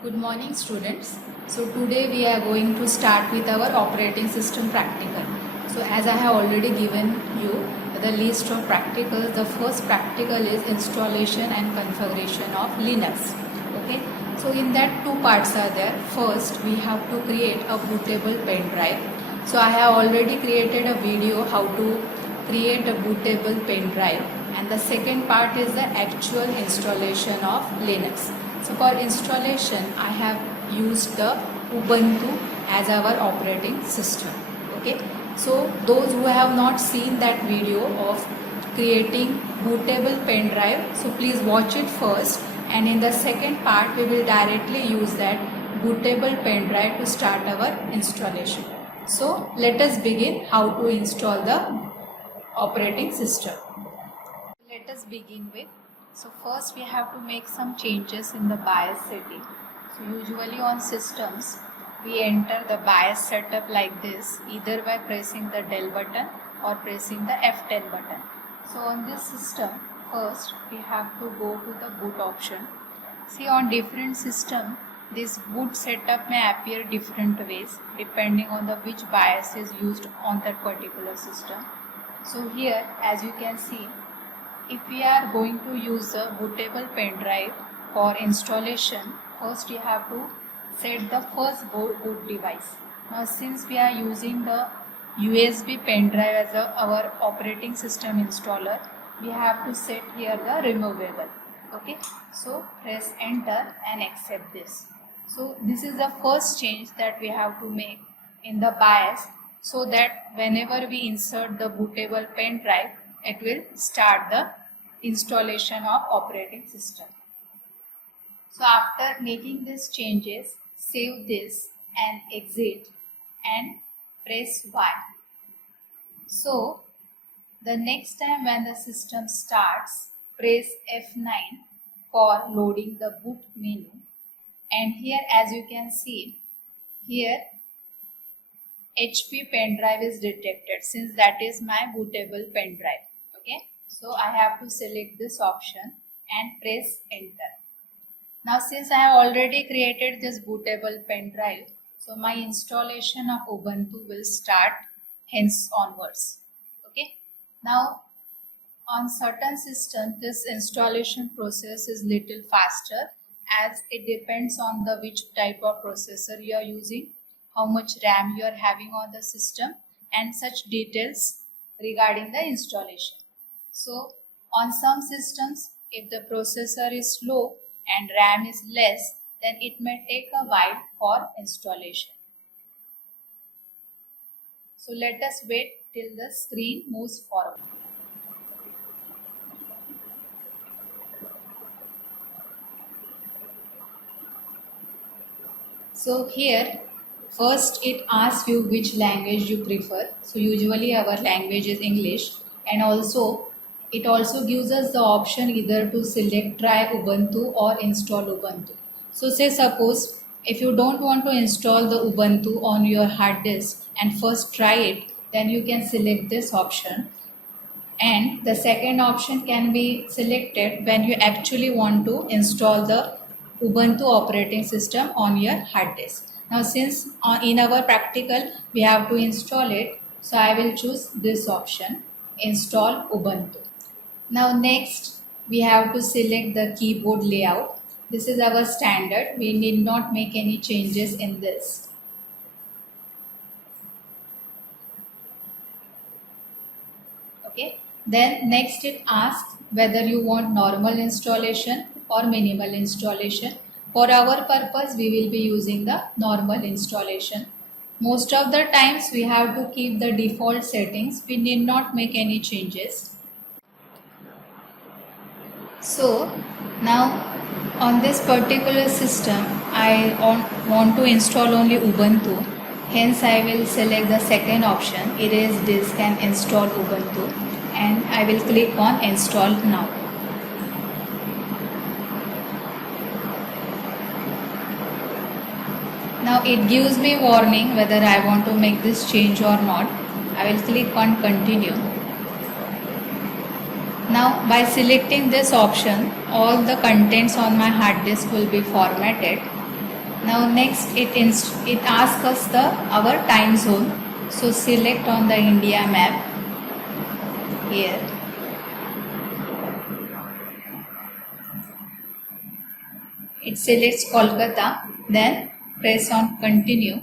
Good morning students. So today we are going to start with our operating system practical. So as I have already given you the list of practicals, the first practical is installation and configuration of Linux. Okay. So in that two parts are there. First we have to create a bootable pen drive. So I have already created a video how to create a bootable pen drive, and the second part is the actual installation of Linux. So for installation, I have used the Ubuntu as our operating system. Okay. So those who have not seen that video of creating bootable pen drive, so please watch it first, and in the second part we will directly use that bootable pen drive to start our installation. So let us begin how to install the operating system. Let us begin with, so first we have to make some changes in the BIOS setting. So usually on systems we enter the BIOS setup like this, either by pressing the del button or pressing the F10 button. So on this system, first we have to go to the boot option. See, on different system this boot setup may appear different ways depending on the which BIOS is used on that particular system. So here, as you can see, if we are going to use a bootable pen drive for installation, first you have to set the first boot device. Now since we are using the USB pen drive as our operating system installer, we have to set here the removable. Okay, so press enter and accept this. So this is the first change that we have to make in the BIOS, so that whenever we insert the bootable pen drive, it will start the installation of operating system. So after making these changes, save this and exit and press Y. So the next time when the system starts, press F9 for loading the boot menu, and here as you can see, here HP pen drive is detected, since that is my bootable pen drive. Okay, so I have to select this option and press enter. Now since I have already created this bootable pen drive, so my installation of Ubuntu will start hence onwards. Okay, now on certain systems this installation process is little faster, as it depends on the which type of processor you are using, how much RAM you are having on the system, and such details regarding the installation. So on some systems, if the processor is slow and RAM is less, then it may take a while for installation. So let us wait till the screen moves forward. So here first it asks you which language you prefer. So usually our language is English, and also it also gives us the option either to select try Ubuntu or install Ubuntu. So say suppose if you don't want to install the Ubuntu on your hard disk and first try it, then you can select this option. And the second option can be selected when you actually want to install the Ubuntu operating system on your hard disk. Now since in our practical we have to install it, so I will choose this option, install Ubuntu. Now next we have to select the keyboard layout. This is our standard, we need not make any changes in this. Okay, then next it asks whether you want normal installation or minimal installation. For our purpose we will be using the normal installation. Most of the times we have to keep the default settings, we need not make any changes. So now on this particular system I want to install only Ubuntu, hence I will select the second option, erase disk and install Ubuntu, and I will click on install now. Now it gives me warning whether I want to make this change or not. I will click on continue. Now by selecting this option, all the contents on my hard disk will be formatted, Now next it asks us our time zone. So select on the India map here. It selects Kolkata, then press on continue.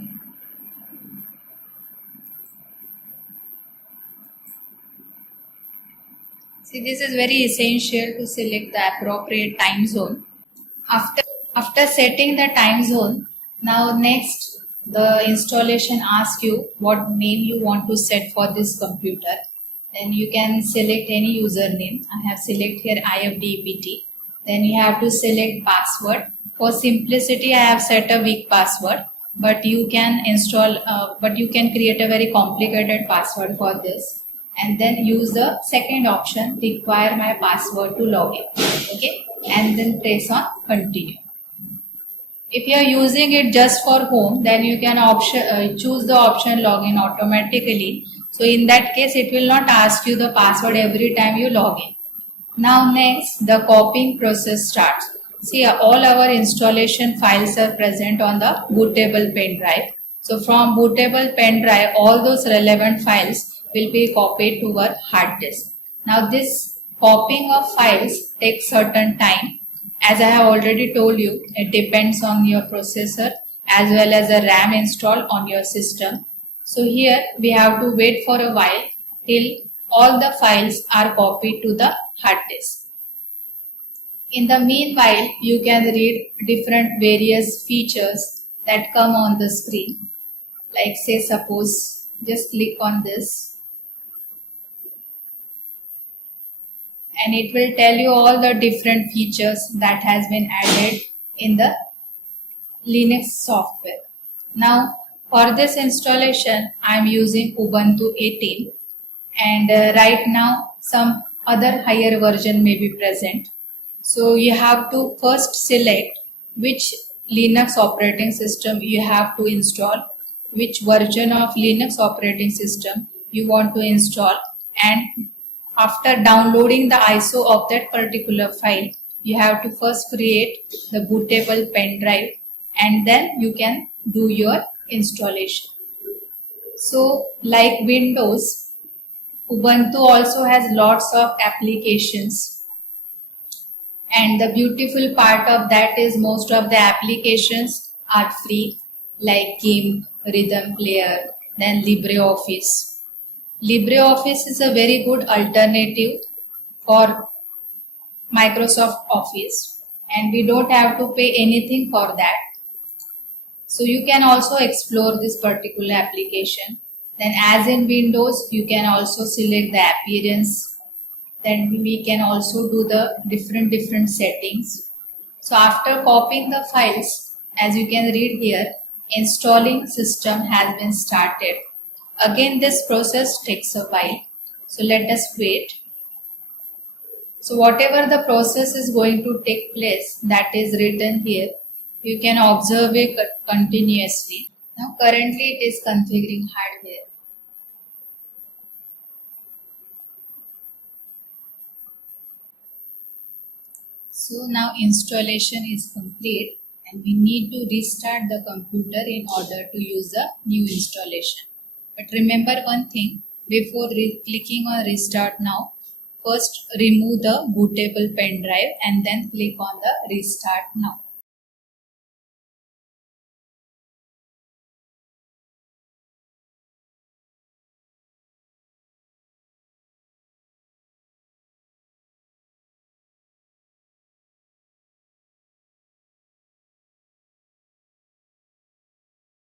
See, this is very essential to select the appropriate time zone. After setting the time zone, now next the installation asks you what name you want to set for this computer. Then you can select any username. I have select here IFDEPT. Then you have to select password. For simplicity, I have set a weak password, but you can create a very complicated password for this. And then use the second option, require my password to log in. Okay, and then press on continue. If you are using it just for home, then you can choose the option login automatically. So in that case, it will not ask you the password every time you log in. Now next, the copying process starts. See, all our installation files are present on the bootable pen drive. So from bootable pen drive, all those relevant files will be copied to our hard disk. Now this copying of files takes certain time. As I have already told you, it depends on your processor as well as the RAM installed on your system. So here we have to wait for a while till all the files are copied to the hard disk. In the meanwhile, you can read different various features that come on the screen. Like say suppose, just click on this. And it will tell you all the different features that has been added in the Linux software. Now for this installation, I am using Ubuntu 18 and right now some other higher version may be present. So you have to first select which Linux operating system you have to install, which version of Linux operating system you want to install, and after downloading the ISO of that particular file, you have to first create the bootable pen drive and then you can do your installation. So like Windows, Ubuntu also has lots of applications, and the beautiful part of that is most of the applications are free, like GIMP, Rhythm Player, then LibreOffice. LibreOffice is a very good alternative for Microsoft Office and we don't have to pay anything for that. So you can also explore this particular application. Then as in Windows, you can also select the appearance. Then we can also do the different settings. So after copying the files, as you can read here, installing system has been started. Again, this process takes a while. So let us wait. So whatever the process is going to take place, that is written here. You can observe it continuously. Now currently it is configuring hardware. So now installation is complete and we need to restart the computer in order to use the new installation. But remember one thing, before clicking on restart now, first remove the bootable pen drive and then click on the restart now.